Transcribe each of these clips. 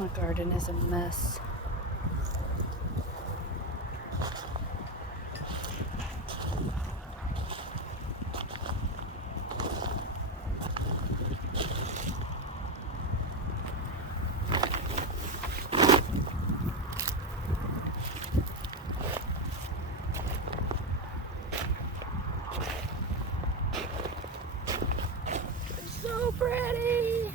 My garden is a mess. It's so pretty.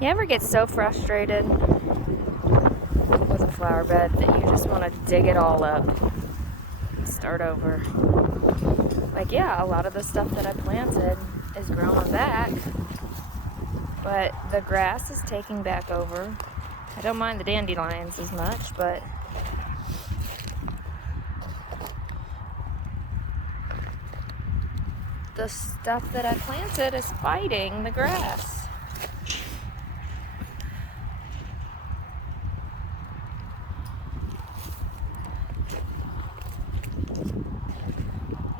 You ever get so frustrated with a flower bed that you just want to dig it all up, start over? Like, yeah, a lot of the stuff that I planted is growing back, but the grass is taking back over. I don't mind the dandelions as much, but the stuff that I planted is fighting the grass.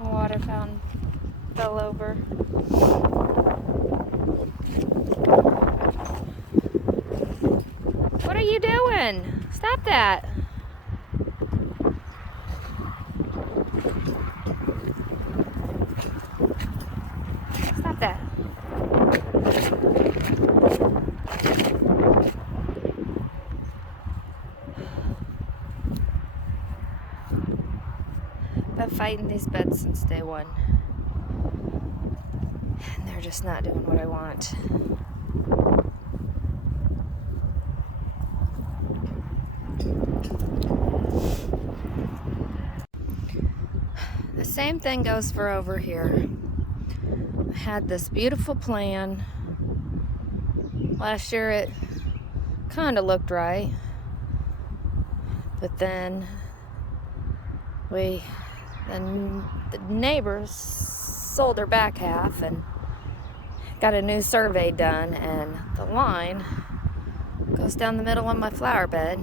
Water fountain fell over. What are you doing? Stop that. Stop that. Been fighting these beds since day one. And they're just not doing what I want. The same thing goes for over here. I had this beautiful plan. Last year it kind of looked right. But then the neighbors sold their back half and got a new survey done, and the line goes down the middle of my flower bed,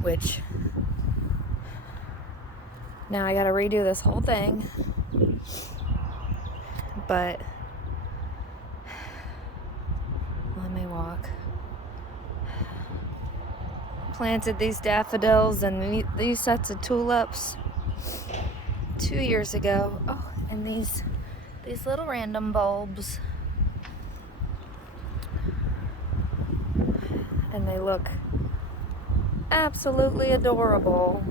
which now I gotta redo this whole thing. But let me walk. Planted these daffodils and these sets of tulips 2 years ago. Oh, and these little random bulbs. And they look absolutely adorable.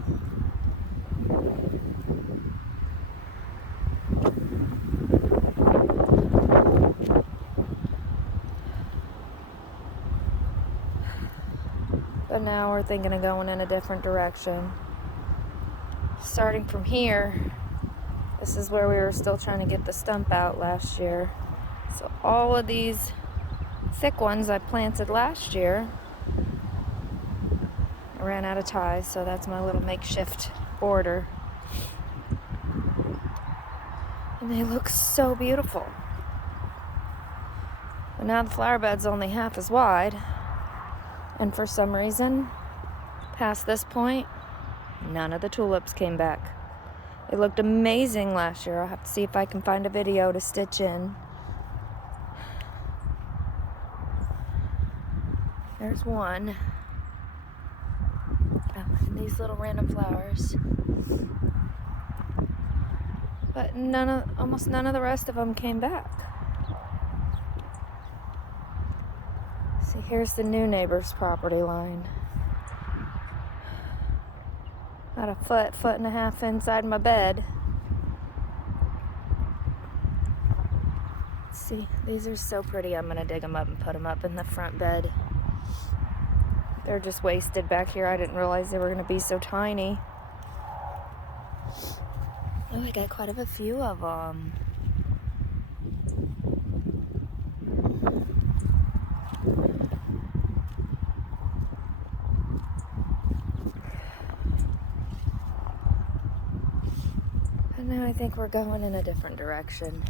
But now we're thinking of going in a different direction. Starting from here, this is where we were still trying to get the stump out last year. So all of these thick ones I planted last year, I ran out of ties, so that's my little makeshift border. And they look so beautiful. But now the flower bed's only half as wide. And for some reason, past this point, none of the tulips came back. It looked amazing last year. I'll have to see if I can find a video to stitch in. There's one. Oh, and these little random flowers. But almost none of the rest of them came back. See, here's the new neighbor's property line. About a foot and a half inside my bed. See, these are so pretty. I'm gonna dig them up and put them up in the front bed. They're just wasted back here. I didn't realize they were gonna be so tiny. Oh, I got quite a few of them. But now I think we're going in a different direction.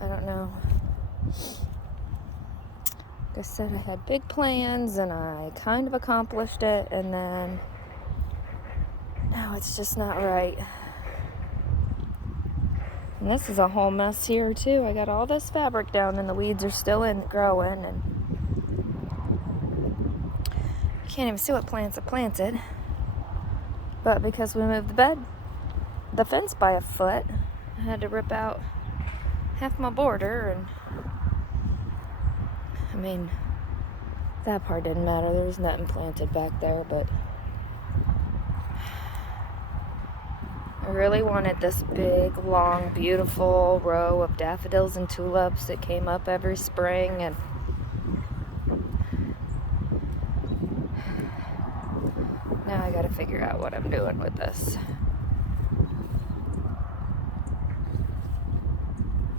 I don't know. Like I said, I had big plans and I kind of accomplished it, and then now it's just not right. And this is a whole mess here too. I got all this fabric down and the weeds are still growing, and you can't even see what plants I planted. But because we moved the fence by a foot, I had to rip out half my border, and I mean, that part didn't matter. There was nothing planted back there, but I really wanted this big, long, beautiful row of daffodils and tulips that came up every spring, and now I gotta figure out what I'm doing with this.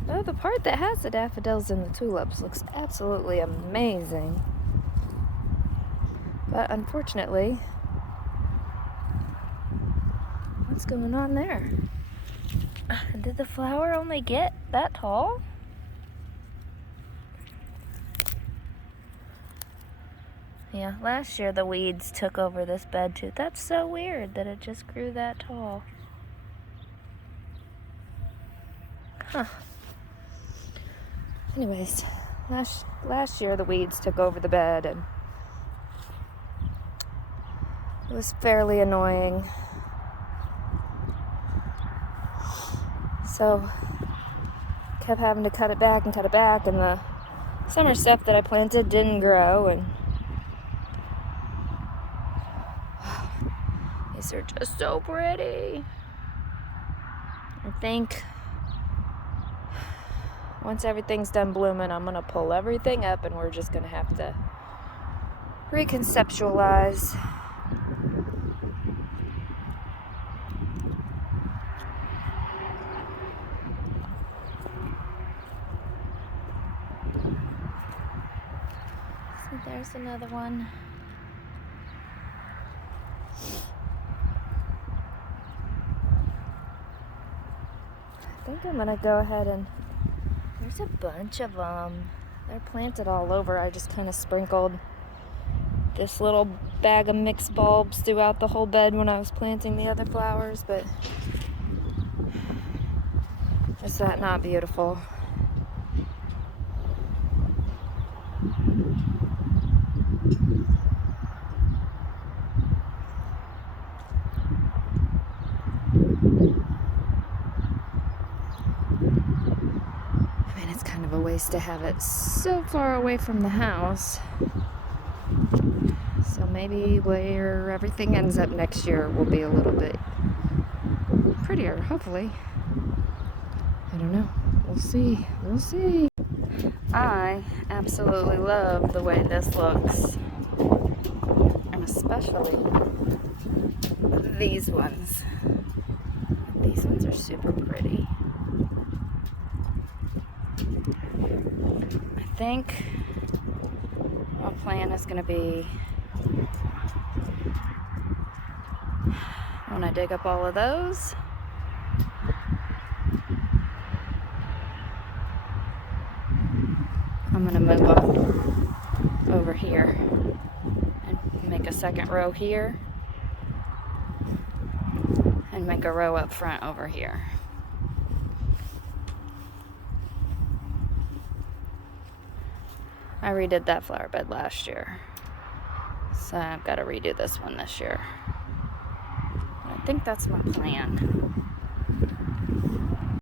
Oh, the part that has the daffodils and the tulips looks absolutely amazing. But unfortunately, what's going on there? Did the flower only get that tall? Yeah, last year the weeds took over this bed too. That's so weird that it just grew that tall. Huh. Anyways, last year the weeds took over the bed, and it was fairly annoying. So kept having to cut it back, and the summer stuff that I planted didn't grow, and these are just so pretty. I think once everything's done blooming, I'm gonna pull everything up and we're just gonna have to reconceptualize. So there's another one. I think I'm gonna go ahead and, there's a bunch of them. They're planted all over. I just kind of sprinkled this little bag of mixed bulbs throughout the whole bed when I was planting the other flowers, but is that not beautiful? Kind of a waste to have it so far away from the house. So maybe where everything ends up next year will be a little bit prettier, hopefully. I don't know. We'll see. We'll see. I absolutely love the way this looks. And especially these ones. These ones are super pretty. I think my plan is going to be, when I dig up all of those, I'm going to move them over here and make a second row here and make a row up front over here. I redid that flower bed last year, so I've got to redo this one this year. I think that's my plan.